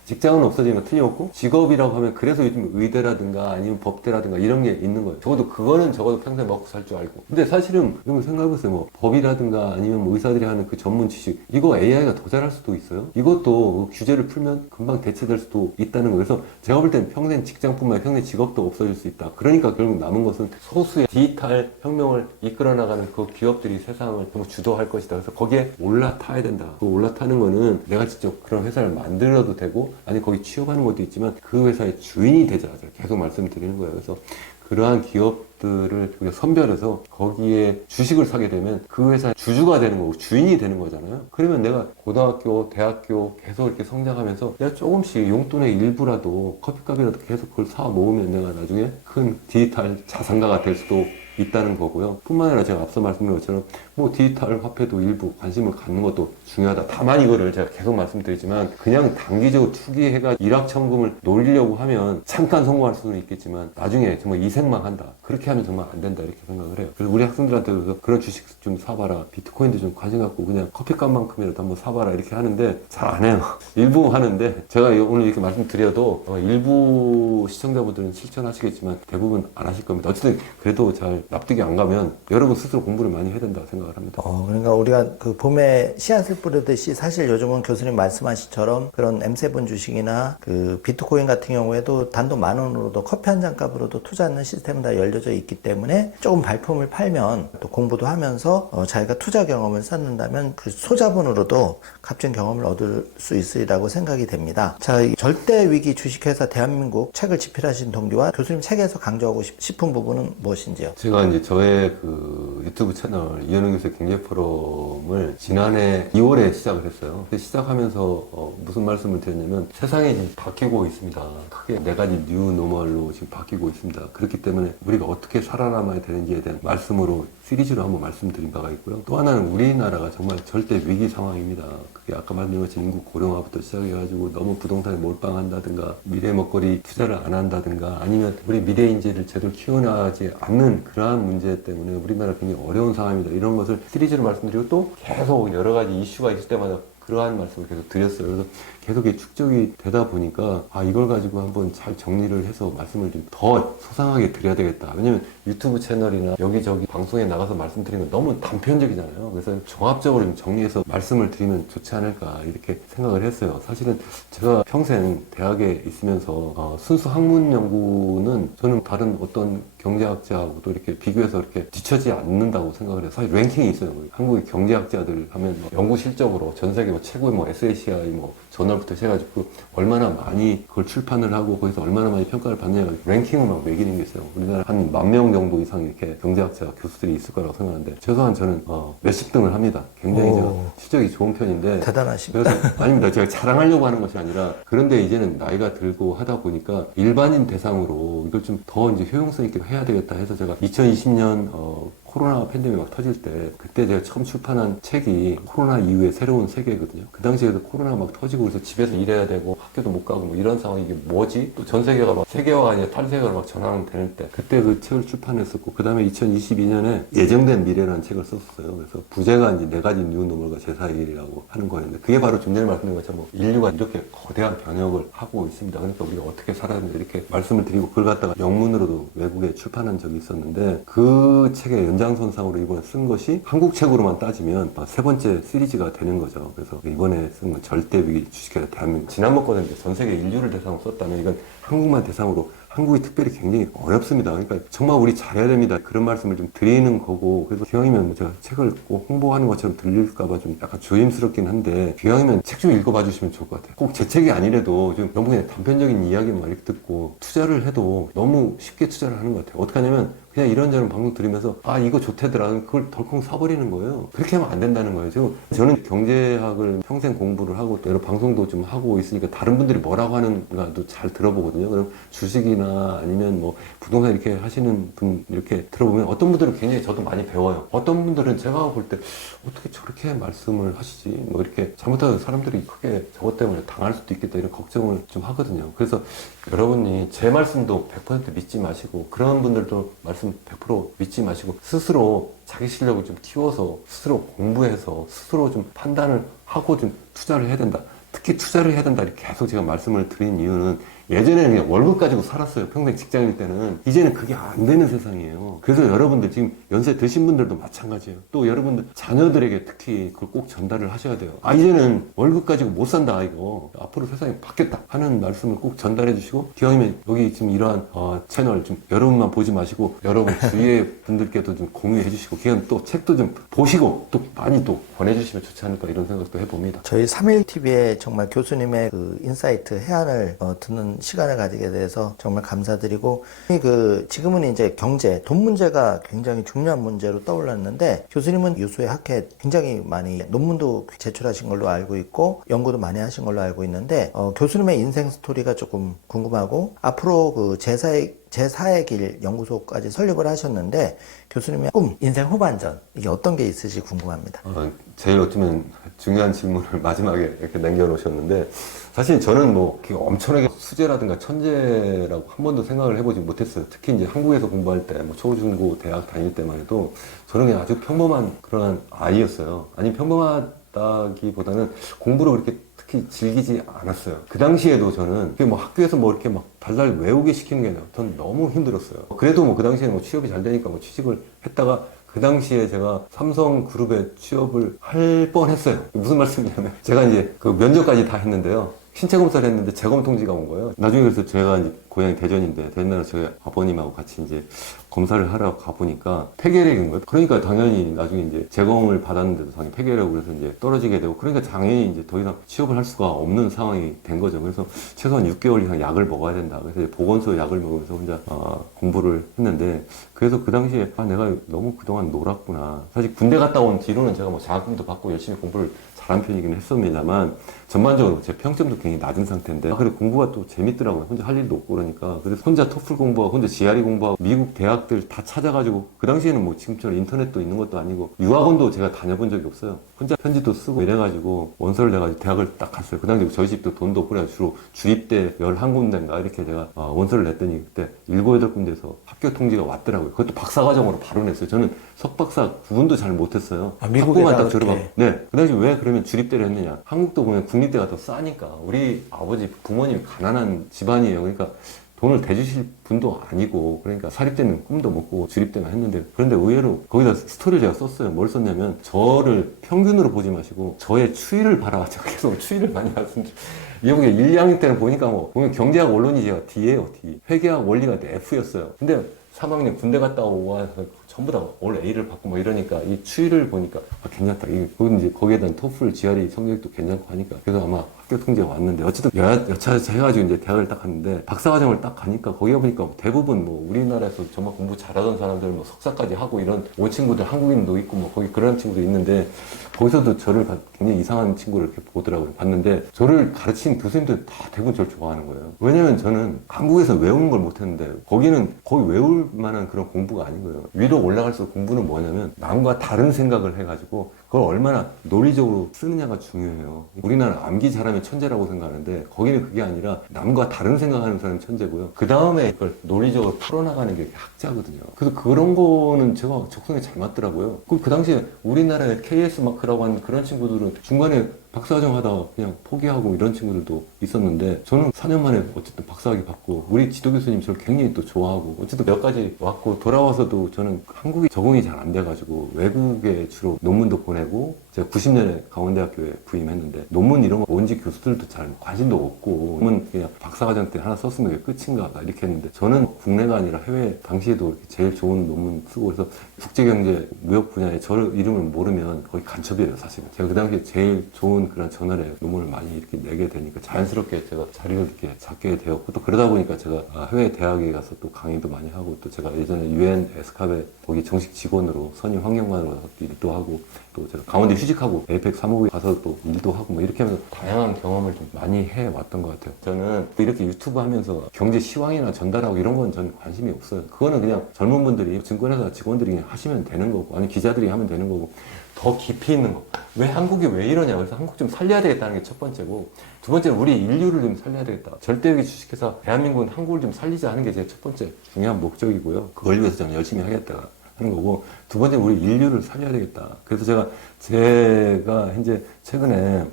직장은 없어지면 틀림없고 직업이라고 하면 그래서 요즘 의대라든가 아니면 법대라든가 이런 게 있는 거예요. 적어도 평생 먹고 살 줄 알고. 근데 사실은 이런 거 생각해보세요. 뭐 법이라든가 아니면 뭐 의사들이 하는 그 전문 지식 이거 AI가 더 잘할 수도 있어요. 이것도 규제를 풀면 금방 대체될 수도 있다는 거예요. 그래서 제가 볼 때는 평생 직장뿐만 아니라 평생 직업도 없어질 수 있다. 그러니까 결국 남은 것은 소수의 디지털 혁명을 이끌어 나가는 그 기업들이 세상을 좀 주도할 것이다. 그래서 거기에 올라타야 된다. 그 올라타는 거는 내가 직접 그런 회사를 만들어도 되고 아니 거기 취업하는 것도 있지만 그 회사의 주인이 되자. 계속 말씀드리는 거예요. 그래서 그러한 기업들을 우리가 선별해서 거기에 주식을 사게 되면 그 회사의 주주가 되는 거고 주인이 되는 거잖아요. 그러면 내가 고등학교, 대학교 계속 이렇게 성장하면서 내가 조금씩 용돈의 일부라도 커피값이라도 계속 그걸 사 모으면 내가 나중에 큰 디지털 자산가가 될 수도 있다는 거고요. 뿐만 아니라 제가 앞서 말씀드린 것처럼 뭐 디지털 화폐도 일부 관심을 갖는 것도 중요하다. 다만 이거를 제가 계속 말씀드리지만 그냥 단기적으로 투기해가 일확천금을 노리려고 하면 잠깐 성공할 수는 있겠지만 나중에 정말 이생만 한다. 그렇게 하면 정말 안 된다 이렇게 생각을 해요. 그래서 우리 학생들한테도 그런 주식 좀 사봐라. 비트코인도 좀 관심 갖고 그냥 커피값만큼이라도 한번 사봐라 이렇게 하는데 잘 안 해요. 일부 하는데 제가 오늘 이렇게 말씀드려도 일부 시청자분들은 실천하시겠지만 대부분 안 하실 겁니다. 어쨌든 그래도 잘 납득이 안 가면 여러분 스스로 공부를 많이 해야 된다고 생각을 합니다. 그러니까 우리가 그 봄에 씨앗을 뿌리듯이 사실 요즘은 교수님 말씀하신처럼 그런 M7 주식이나 그 비트코인 같은 경우에도 단돈 10,000원으로도 커피 한 잔 값으로도 투자하는 시스템은 다 열려져 있기 때문에 조금 발품을 팔면 또 공부도 하면서 자기가 투자 경험을 쌓는다면 그 소자본으로도 값진 경험을 얻을 수 있으리라고 생각이 됩니다. 자, 이 절대 위기 주식회사 대한민국 책을 집필하신 동기와 교수님 책에서 강조하고 싶은 부분은 무엇인지요? 제가 이제 저의 그 유튜브 채널 이현웅 교수의 경제 포럼을 지난해 2월에 시작을 했어요. 근데 시작하면서 무슨 말씀을 드렸냐면 세상이 지금 바뀌고 있습니다. 크게 4가지 뉴 노멀로 지금 바뀌고 있습니다. 그렇기 때문에 우리가 어떻게 살아남아야 되는지에 대한 말씀으로 시리즈로 한번 말씀드린 바가 있고요. 또 하나는 우리나라가 정말 절대 위기 상황입니다. 그게 아까 말씀드린 것처럼 인구 고령화부터 시작해가지고 너무 부동산에 몰빵한다든가 미래 먹거리 투자를 안 한다든가 아니면 우리 미래 인재를 제대로 키워나가지 않는 그러한 문제 때문에 우리나라 굉장히 어려운 상황입니다. 이런 것을 시리즈로 말씀드리고 또 계속 여러 가지 이슈가 있을 때마다 그러한 말씀을 계속 드렸어요. 그래서 계속 축적이 되다 보니까 이걸 가지고 한번 잘 정리를 해서 말씀을 좀 더 소상하게 드려야 되겠다. 왜냐면 유튜브 채널이나 여기저기 방송에 나가서 말씀드리면 너무 단편적이잖아요. 그래서 종합적으로 좀 정리해서 말씀을 드리면 좋지 않을까 이렇게 생각을 했어요. 사실은 제가 평생 대학에 있으면서 순수 학문 연구는 저는 다른 어떤 경제학자하고도 이렇게 비교해서 이렇게 뒤처지 않는다고 생각을 해요. 사실 랭킹이 있어요. 한국의 경제학자들 하면 연구 실적으로 전 세계 최고의 SACI 저널부터 해가지고 얼마나 많이 그걸 출판을 하고 거기서 얼마나 많이 평가를 받느냐 랭킹을 막 매기는 게 있어요. 우리나라 한 10,000명 정도 이상 이렇게 경제학자 교수들이 있을 거라고 생각하는데 최소한 저는 몇십 등을 합니다. 굉장히 제가 실적이 좋은 편인데 대단하십니다. 그래서 아닙니다. 제가 자랑하려고 하는 것이 아니라 그런데 이제는 나이가 들고 하다 보니까 일반인 대상으로 이걸 좀 더 이제 효용성 있게 해야 되겠다 해서 제가 2020년 코로나 팬데믹 막 터질 때 그때 제가 처음 출판한 책이 코로나 이후의 새로운 세계거든요. 그 당시에도 코로나 막 터지고 그래서 집에서 일해야 되고 학교도 못 가고 이런 상황이 이게 뭐지? 또 전 세계가 막 세계화가 아니라 탈세계로 막 전환될 때 그때 그 책을 출판했었고 그 다음에 2022년에 예정된 미래라는 책을 썼었어요. 그래서 부제가 이제 4가지 뉴 노멀과 제4일이라고 하는 거였는데 그게 바로 좀 전에 말씀드린 것처럼 인류가 이렇게 거대한 변혁을 하고 있습니다. 그러니까 우리가 어떻게 살아야 되는지 이렇게 말씀을 드리고 그걸 갖다가 영문으로도 외국에 출판한 적이 있었는데 그 책의 연장선상으로 이번에 쓴 것이 한국 책으로만 따지면 3번째 시리즈가 되는 거죠. 그래서 이번에 쓴 건 절대 위기 주식회사 대한민국. 지난번 거는 전 세계 인류를 대상으로 썼다면 이건 한국만 대상으로 한국이 특별히 굉장히 어렵습니다. 그러니까 정말 우리 잘해야 됩니다. 그런 말씀을 좀 드리는 거고 그래서 기왕이면 제가 책을 꼭 홍보하는 것처럼 들릴까봐 좀 약간 조심스럽긴 한데 기왕이면 책 좀 읽어봐 주시면 좋을 것 같아요. 꼭 제 책이 아니래도 좀 너무 그냥 단편적인 이야기만 이렇게 듣고 투자를 해도 너무 쉽게 투자를 하는 것 같아요. 어떻게 하냐면 그냥 이런저런 방송 들으면서 이거 좋대더라 그걸 덜컹 사버리는 거예요. 그렇게 하면 안 된다는 거예요. 지금 저는 경제학을 평생 공부를 하고 또 여러 방송도 좀 하고 있으니까 다른 분들이 뭐라고 하는가도 잘 들어보거든요. 그럼 주식이나 아니면 부동산 이렇게 하시는 분 이렇게 들어보면 어떤 분들은 굉장히 저도 많이 배워요. 어떤 분들은 제가 볼 때 어떻게 저렇게 말씀을 하시지? 이렇게 잘못하면 사람들이 크게 저것 때문에 당할 수도 있겠다 이런 걱정을 좀 하거든요. 그래서 여러분이 제 말씀도 100% 믿지 마시고 그런 분들도 말씀 100% 믿지 마시고 스스로 자기 실력을 좀 키워서 스스로 공부해서 스스로 좀 판단을 하고 좀 투자를 해야 된다. 특히 투자를 해야 된다 이렇게 계속 제가 말씀을 드린 이유는 예전에는 그냥 월급 가지고 살았어요. 평생 직장일 때는. 이제는 그게 안 되는 세상이에요. 그래서 여러분들 지금 연세 드신 분들도 마찬가지예요. 또 여러분들 자녀들에게 특히 그걸 꼭 전달을 하셔야 돼요. 이제는 월급 가지고 못 산다 이거. 앞으로 세상이 바뀌었다 하는 말씀을 꼭 전달해 주시고 기왕이면 여기 지금 이러한 채널 좀 여러분만 보지 마시고 여러분 주위의 분들께도 좀 공유해 주시고 기왕 또 책도 좀 보시고 또 많이 또 권해주시면 좋지 않을까 이런 생각도 해봅니다. 저희 3.1TV에 정말 교수님의 그 인사이트 해안을 듣는 시간을 가지게 돼서 정말 감사드리고 지금은 이제 경제, 돈 문제가 굉장히 중요한 문제로 떠올랐는데 교수님은 유수의 학회 굉장히 많이 논문도 제출하신 걸로 알고 있고 연구도 많이 하신 걸로 알고 있는데 교수님의 인생 스토리가 조금 궁금하고 앞으로 그 제4의 길 연구소까지 설립을 하셨는데 교수님의 꿈, 인생 후반전 이게 어떤 게 있을지 궁금합니다. 제일 어쩌면 중요한 질문을 마지막에 이렇게 남겨놓으셨는데 사실 저는 뭐 엄청나게 수재라든가 천재라고 한 번도 생각을 해보지 못했어요. 특히 이제 한국에서 공부할 때, 뭐 초중고 대학 다닐 때만 해도 저는 그냥 아주 평범한 그런 아이였어요. 아니 평범하다기보다는 공부를 그렇게 특히 즐기지 않았어요. 그 당시에도 저는 뭐 학교에서 뭐 이렇게 막 달달 외우게 시키는 게 아니라 전 너무 힘들었어요. 그래도 뭐 그 당시에는 뭐 취업이 잘 되니까 뭐 취직을 했다가 그 당시에 제가 삼성그룹에 취업을 할 뻔했어요. 무슨 말씀이냐면 제가 이제 그 면접까지 다 했는데요. 신체 검사를 했는데 재검 통지가 온 거예요. 나중에 그래서 제가 이제 고향이 대전인데 대전에 저희 아버님하고 같이 이제 검사를 하러 가보니까 폐결핵인 거예요. 그러니까 당연히 나중에 이제 재검을 받았는데도 당연히 폐결핵으로 그래서 이제 떨어지게 되고 그러니까 당연히 이제 더 이상 취업을 할 수가 없는 상황이 된 거죠. 그래서 최소한 6개월 이상 약을 먹어야 된다. 그래서 보건소 약을 먹으면서 혼자 공부를 했는데 그래서 그 당시에 내가 너무 그동안 놀았구나. 사실 군대 갔다 온 뒤로는 제가 뭐 장학금도 받고 열심히 공부를 잘한 편이긴 했습니다만 전반적으로 제 평점도 굉장히 낮은 상태인데 그래 공부가 또 재밌더라고요. 혼자 할 일도 없고 그러니까 그래서 혼자 토플 공부하고 혼자 GRE 공부하고 미국 대학들 다 찾아가지고 그 당시에는 뭐 지금처럼 인터넷도 있는 것도 아니고 유학원도 제가 다녀본 적이 없어요. 혼자 편지도 쓰고 이래가지고 원서를 내가지고 대학을 딱 갔어요. 그 당시에 저희 집도 돈도 없고 그래서 주로 주립대 11군데인가 이렇게 제가 원서를 냈더니 그때 7, 8군데에서 합격 통지가 왔더라고요. 그것도 박사과정으로 바로 냈어요. 저는 석박사 구분도 잘 못했어요. 미국에만 딱 들어가고. 네. 그 당시 왜 그러면 주립대를 했느냐. 한국도 보면 국립대가 더 싸니까. 우리 아버지 부모님이 가난한 집안이에요. 그러니까 돈을 대주실 분도 아니고 그러니까 사립대는 꿈도 못 꾸고 주립대만 했는데 그런데 의외로 거기다 스토리를 제가 썼어요. 뭘 썼냐면 저를 평균으로 보지 마시고 저의 추이를 봐라. 제가 계속 추이를 많이 말씀드려요. 이게 1, 2학년 때는 보니까 뭐 보면 경제학 원론이 제가 D예요. D. 회계학 원리가 F였어요. 근데 3학년 군대 갔다 오고 와서 전부 다 올 A를 받고 뭐 이러니까 이 추이를 보니까 괜찮다. 거기 이제 거기에 대한 토플, GRE 성적도 괜찮고 하니까 그래서 아마 합격 통지가 왔는데 어쨌든 여차저차 해가지고 이제 대학을 딱 갔는데 박사과정을 딱 가니까 거기가 보니까 대부분 뭐 우리나라에서 정말 공부 잘하던 사람들 뭐 석사까지 하고 이런 온 친구들 한국인도 있고 뭐 거기 그런 친구도 있는데 거기서도 저를 굉장히 이상한 친구를 이렇게 보더라고요. 봤는데 저를 가르친 교수님들 다 대부분 저를 좋아하는 거예요. 왜냐면 저는 한국에서 외우는 걸 못했는데 거기 외울 만한 그런 공부가 아닌 거예요. 위로 올라갈수록 공부는 뭐냐면 남과 다른 생각을 해가지고 그걸 얼마나 논리적으로 쓰느냐가 중요해요. 우리나라 암기 잘하면 천재라고 생각하는데 거기는 그게 아니라 남과 다른 생각하는 사람이 천재고요. 그 다음에 그걸 논리적으로 풀어나가는 게 학자거든요. 그래서 그런 거는 제가 적성에 잘 맞더라고요. 그 당시에 우리나라에 KS 마크라고 하는 그런 친구들은 중간에 박사과정 하다가 그냥 포기하고 이런 친구들도 있었는데 저는 4년 만에 어쨌든 박사학위 받고 우리 지도 교수님 저를 굉장히 또 좋아하고 어쨌든 몇 가지 왔고 돌아와서도 저는 한국이 적응이 잘 안 돼가지고 외국에 주로 논문도 보내고 제가 90년에 강원대학교에 부임했는데 논문 이런 거 뭔지 교수들도 잘 관심도 없고 논문 그냥 박사과정 때 하나 썼으면 그게 끝인가 이렇게 했는데 저는 국내가 아니라 해외 당시에도 이렇게 제일 좋은 논문 쓰고 그래서 국제경제 무역 분야에 저를 이름을 모르면 거의 간첩이에요 사실은. 제가 그 당시에 제일 좋은 그런 저널에 논문을 많이 이렇게 내게 되니까 자연스럽게 제가 자리를 이렇게 잡게 되었고 또 그러다 보니까 제가 해외 대학에 가서 또 강의도 많이 하고 또 제가 예전에 UN 에스캅에 거기 정식 직원으로 선임 환경관으로 일도 하고 또 제가 강원대 휴직하고 에이펙 사무국에 가서 또 일도 하고 뭐 이렇게 하면서 다양한 경험을 좀 많이 해왔던 것 같아요. 저는 이렇게 유튜브 하면서 경제 시황이나 전달하고 이런 건 전 관심이 없어요. 그거는 그냥 젊은 분들이 증권회사 직원들이 그냥 하시면 되는 거고 아니 기자들이 하면 되는 거고 더 깊이 있는 거. 왜 한국이 왜 이러냐. 그래서 한국 좀 살려야 되겠다는 게 첫 번째고 두 번째는 우리 인류를 좀 살려야 되겠다. 절대위기 주식회사 대한민국은 한국을 좀 살리자 하는 게 제 첫 번째 중요한 목적이고요. 그걸 위해서 저는 열심히 하겠다 하는 거고, 두 번째 우리 인류를 살려야 되겠다. 그래서 제가 현재 최근에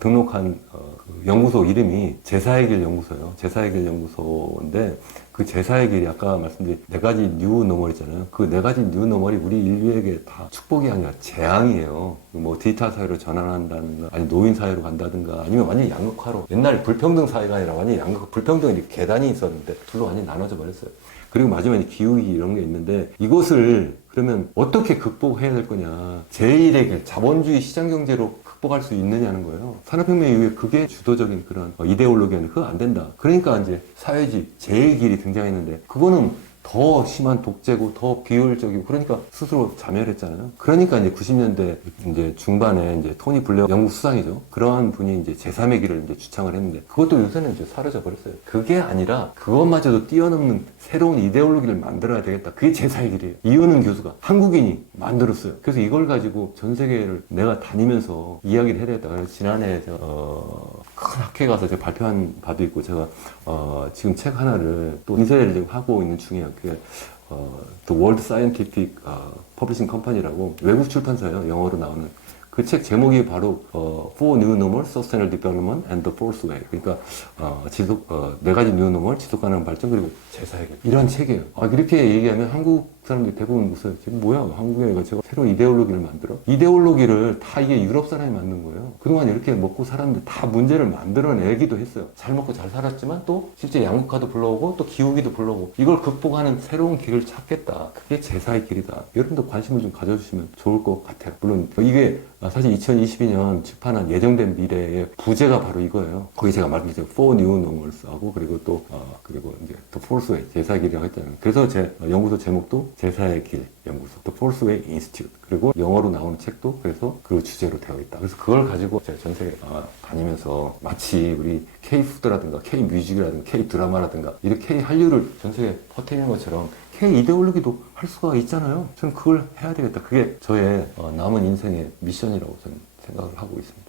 등록한 그 연구소 이름이 제사의 길 연구소예요. 제사의 길 연구소인데 그 제사의 길이 아까 말씀드린 네 가지 뉴 노멀이잖아요. 그 네 가지 뉴 노멀이 우리 인류에게 다 축복이 아니라 재앙이에요. 뭐 디지털 사회로 전환한다든가, 아니 노인 사회로 간다든가, 아니면 완전히 양극화로, 옛날에 불평등 사회가 아니라 완전히 불평등이 계단이 있었는데 둘로 완전히 나눠져 버렸어요. 그리고 마지막에 기후위기 이런 게 있는데, 이것을 그러면 어떻게 극복해야 될 거냐. 제1의 길, 자본주의 시장경제로 극복할 수 있느냐는 거예요. 산업혁명 이후에 그게 주도적인 그런 이데올로기는 그거 안 된다. 그러니까 이제 사회주의, 제1길이 등장했는데, 그거는 더 심한 독재고 더 비효율적이고, 그러니까 스스로 자멸했잖아요. 그러니까 이제 90년대 이제 중반에 이제 토니 블레어 영국 수상이죠. 그러한 분이 이제 제3의 길을 이제 주창을 했는데, 그것도 요새는 이제 사라져 버렸어요. 그게 아니라 그것마저도 뛰어넘는 새로운 이데올로기를 만들어야 되겠다. 그게 제4의 길이에요. 이현웅 교수가 한국인이 만들었어요. 그래서 이걸 가지고 전 세계를 내가 다니면서 이야기를 해야 되겠다. 그래서 지난해 큰 학회에 가서 제가 발표한 바도 있고, 제가 지금 책 하나를 또 인쇄를 지금 하고 있는 중이에요. 그게 The World Scientific Publishing Company라고 외국 출판사예요. 영어로 나오는. 그 책 제목이 바로 Four New Normal, Sustainable Development and the Fourth Way. 그러니까 네 가지 뉴 노멀, 지속 가능한 발전, 그리고 제사의 길. 이런 책이에요. 이렇게 얘기하면 한국 사람들이 대부분 웃어요. 지금 뭐야, 한국에 제가 새로운 이데올로기를 만들어? 이데올로기를 다 이게 유럽 사람이 만든 거예요. 그동안 이렇게 먹고 살았는데 다 문제를 만들어내기도 했어요. 잘 먹고 잘 살았지만 또 실제 양극화도 불러오고 또 기후기도 불러오고, 이걸 극복하는 새로운 길을 찾겠다. 그게 제사의 길이다. 여러분도 관심을 좀 가져주시면 좋을 것 같아요. 물론 이게 사실 2022년 출판한 예정된 미래의 부제가 바로 이거예요. 거기 제가 말씀드린 Four New Normals하고, 그리고 또 그리고 이제 The Fourth Way, 제사의 길이라고 했잖아요. 그래서 제 연구소 제목도 제사의 길 연구소, The Fourth Way Institute. 그리고 영어로 나오는 책도 그래서 그 주제로 되어 있다. 그래서 그걸 가지고 제가 전 세계 다니면서 마치 우리 K-푸드라든가 K-뮤직이라든가 K-드라마라든가 이렇게 K-한류를 전 세계에 퍼뜨리는 것처럼 K-이데올로기도 할 수가 있잖아요. 저는 그걸 해야 되겠다. 그게 저의 남은 인생의 미션이라고 저는 생각을 하고 있습니다.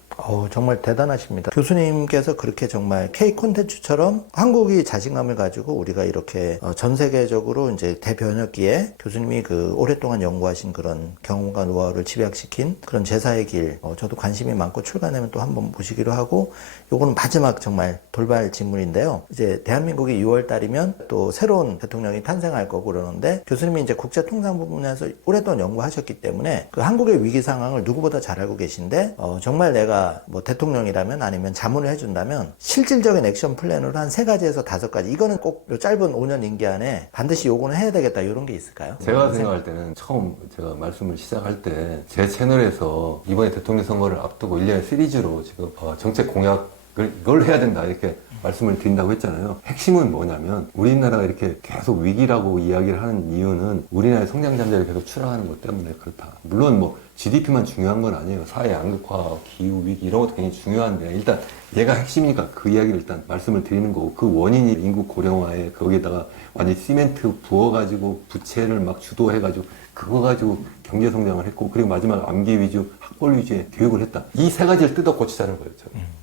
정말 대단하십니다. 교수님께서 그렇게 정말 K 콘텐츠처럼 한국이 자신감을 가지고 우리가 이렇게 전 세계적으로 이제 대변혁기에 교수님이 그 오랫동안 연구하신 그런 경험과 노하우를 집약시킨 그런 제사의 길, 저도 관심이 많고 출간하면 또 한번 보시기로 하고, 요거는 마지막 정말 돌발 질문인데요. 이제 대한민국이 6월 달이면 또 새로운 대통령이 탄생할 거고 그러는데, 교수님이 이제 국제 통상 부분에서 오랫동안 연구하셨기 때문에 그 한국의 위기 상황을 누구보다 잘 알고 계신데, 정말 내가 뭐 대통령이라면, 아니면 자문을 해준다면 실질적인 액션 플랜으로 한 3가지에서 5가지, 이거는 꼭 요 짧은 5년 임기 안에 반드시 요거는 해야 되겠다, 이런 게 있을까요? 제가 생각할 때는 처음 제가 말씀을 시작할 때 제 채널에서 이번에 대통령 선거를 앞두고 1년의 시리즈로 지금 정책 공약을 이걸 해야 된다 이렇게 말씀을 드린다고 했잖아요. 핵심은 뭐냐면, 우리나라가 이렇게 계속 위기라고 이야기를 하는 이유는 우리나라의 성장 잠재력이 계속 추락하는 것 때문에 그렇다. 물론 뭐 GDP만 중요한 건 아니에요. 사회 양극화, 기후 위기 이런 것도 굉장히 중요한데, 일단 얘가 핵심이니까 그 이야기를 일단 말씀을 드리는 거고, 그 원인이 인구 고령화에 거기에다가 완전히 시멘트 부어가지고 부채를 막 주도해가지고 그거 가지고 경제 성장을 했고, 그리고 마지막 암기 위주, 학벌 위주의 교육을 했다. 이 3가지를 뜯어 고치자는 거예요.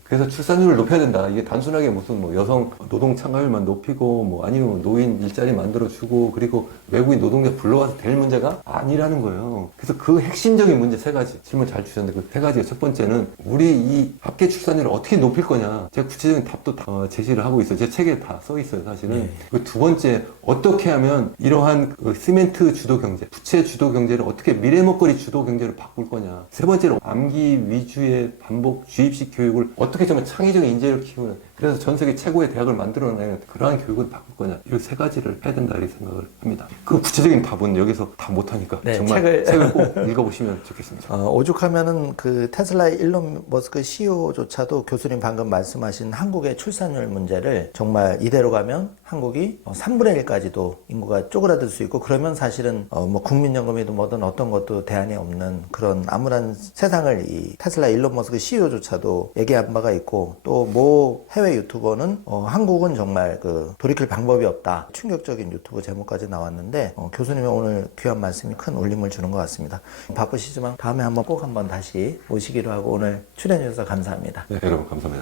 그래서 출산율을 높여야 된다. 이게 단순하게 무슨 뭐 여성 노동 참가율만 높이고 뭐 아니면 노인 일자리 만들어주고 그리고 외국인 노동자 불러와서 될 문제가 아니라는 거예요. 그래서 그 핵심적인 문제 3가지 질문 잘 주셨는데, 그 3가지가 첫 번째는 우리 이 합계 출산율을 어떻게 높일 거냐. 제가 구체적인 답도 다 제시를 하고 있어요. 제 책에 다 써 있어요, 사실은. 그 2번째, 어떻게 하면 이러한 그 시멘트 주도 경제, 부채 주도 경제를 어떻게 미래 먹거리 주도 경제로 바꿀 거냐. 3번째로 암기 위주의 반복 주입식 교육을 어떻게 정말 창의적인 인재를 키우는, 그래서 전 세계 최고의 대학을 만들어내는 그러한 교육을 바꿀 거냐. 이 3가지를 해야 된다 이렇게 생각을 합니다. 그 구체적인 답은 여기서 다 못하니까 정말 책을 꼭 읽어보시면 좋겠습니다. 오죽하면은 그 테슬라 일론 머스크 CEO조차도 교수님 방금 말씀하신 한국의 출산율 문제를 정말 이대로 가면 한국이 3분의 1까지도 인구가 쪼그라들 수 있고, 그러면 사실은 뭐 국민연금이든 뭐든 어떤 것도 대안이 없는 그런 암울한 세상을 이 테슬라 일론 머스크 CEO조차도 얘기한 바가 있고, 또 뭐 해외 유튜버는 한국은 정말 그 돌이킬 방법이 없다, 충격적인 유튜브 제목까지 나왔는데, 교수님의 오늘 귀한 말씀이 큰 울림을 주는 것 같습니다. 바쁘시지만 다음에 한번 꼭 한번 다시 오시기로 하고, 오늘 출연해 주셔서 감사합니다. 네, 여러분 감사합니다.